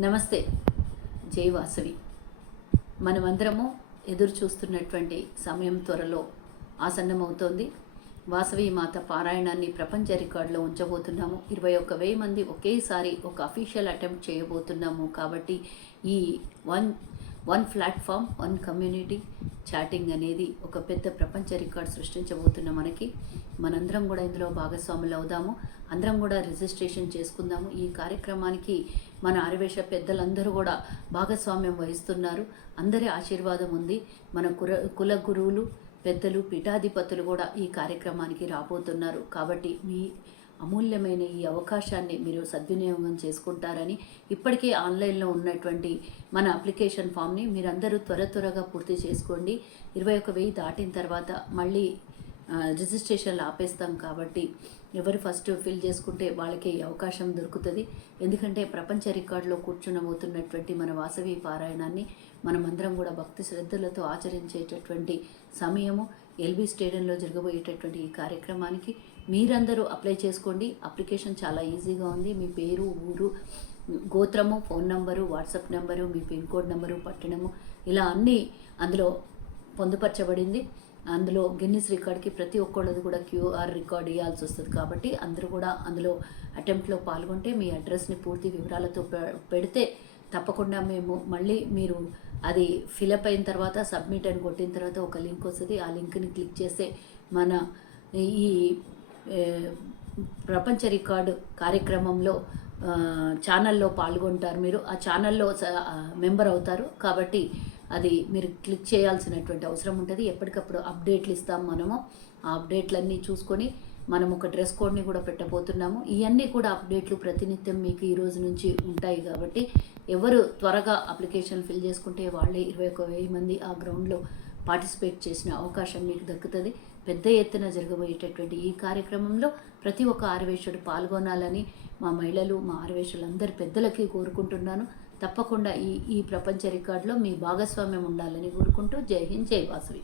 నమస్తే. జై వాసవి. మనమందరము ఎదురు చూస్తున్నటువంటి సమయం త్వరలో ఆసన్నమవుతోంది. వాసవి మాత పారాయణాన్ని ప్రపంచ రికార్డులో ఉంచబోతున్నాము. 21,000 మంది ఒకేసారి ఒక అఫీషియల్ అటెంప్ట్ చేయబోతున్నాము. కాబట్టి ఈ one platform, one community chatting అనేది ఒక పెద్ద ప్రపంచ రికార్డ్ సృష్టించబోతున్న మనందరం కూడా ఇందులో భాగస్వాములు అవుదాము. అందరం కూడా రిజిస్ట్రేషన్ చేసుకుందాము. ఈ కార్యక్రమానికి మన ఆర్యవేశ పెద్దలందరూ కూడా భాగస్వామ్యం వహిస్తున్నారు. అందరి ఆశీర్వాదం ఉంది. మన కుల గురువులు, పెద్దలు, పీఠాధిపతులు కూడా ఈ కార్యక్రమానికి రాబోతున్నారు. కాబట్టి మీ అమూల్యమైన ఈ అవకాశాన్ని మీరు సద్వినియోగం చేసుకుంటారని, ఇప్పటికే ఆన్లైన్లో ఉన్నటువంటి మన అప్లికేషన్ ఫామ్ని మీరందరూ త్వరగా పూర్తి చేసుకోండి. 21,000 దాటిన తర్వాత మళ్ళీ రిజిస్ట్రేషన్లు ఆపేస్తాం. కాబట్టి ఎవరు ఫస్ట్ ఫిల్ చేసుకుంటే వాళ్ళకి అవకాశం దొరుకుతుంది. ఎందుకంటే ప్రపంచ రికార్డులో కూర్చునబోతున్నటువంటి మన వాసవి పారాయణాన్ని మనమందరం కూడా భక్తి శ్రద్ధలతో ఆచరించేటటువంటి సమయము. ఎల్బీ స్టేడియంలో జరగబోయేటటువంటి ఈ కార్యక్రమానికి మీరందరూ అప్లై చేసుకోండి. అప్లికేషన్ చాలా ఈజీగా ఉంది. మీ పేరు, ఊరు, గోత్రము, ఫోన్ నంబరు, వాట్సాప్ నెంబరు, మీ పిన్ కోడ్ నెంబరు, పట్టణము, ఇలా అన్నీ అందులో పొందుపరచబడింది. అందులో గిన్నిస్ రికార్డ్కి ప్రతి ఒక్కళ్ళది కూడా QR రికార్డ్ ఇవ్వాల్సి వస్తుంది. కాబట్టి అందరూ కూడా అందులో అటెంప్ట్లో పాల్గొంటే మీ అడ్రస్ని పూర్తి వివరాలతో పెడితే తప్పకుండా మేము మళ్ళీ మీరు అది ఫిలప్ అయిన తర్వాత సబ్మిట్ అని కొట్టిన తర్వాత ఒక లింక్ వస్తుంది. ఆ లింక్ని క్లిక్ చేస్తే మన ఈ ప్రపంచ రికార్డు కార్యక్రమంలో ఛానల్లో పాల్గొంటారు. మీరు ఆ ఛానల్లో మెంబర్ అవుతారు. కాబట్టి అది మీరు క్లిక్ చేయాల్సినటువంటి అవసరం ఉంటుంది. ఎప్పటికప్పుడు అప్డేట్లు ఇస్తాం మనము. ఆ అప్డేట్లన్నీ చూసుకొని మనం ఒక డ్రెస్ కోడ్ని కూడా పెట్టబోతున్నాము. ఇవన్నీ కూడా అప్డేట్లు ప్రతినిత్యం మీకు ఈ రోజు నుంచి ఉంటాయి. కాబట్టి ఎవరు త్వరగా అప్లికేషన్ ఫిల్ చేసుకుంటే వాళ్ళే 21,000 మంది ఆ గ్రౌండ్లో పార్టిసిపేట్ చేసిన అవకాశం మీకు దక్కుతుంది. పెద్ద ఎత్తున జరగబోయేటటువంటి ఈ కార్యక్రమంలో ప్రతి ఒక్క ఆర్యవేశుడు పాల్గొనాలని మా మహిళలు, మా ఆర్యవేశులందరి పెద్దలకి కోరుకుంటున్నాను. తప్పకుండా ఈ ప్రపంచ రికార్డులో మీ భాగస్వామ్యం ఉండాలని కోరుకుంటూ జై హింద్, జై వాసవి.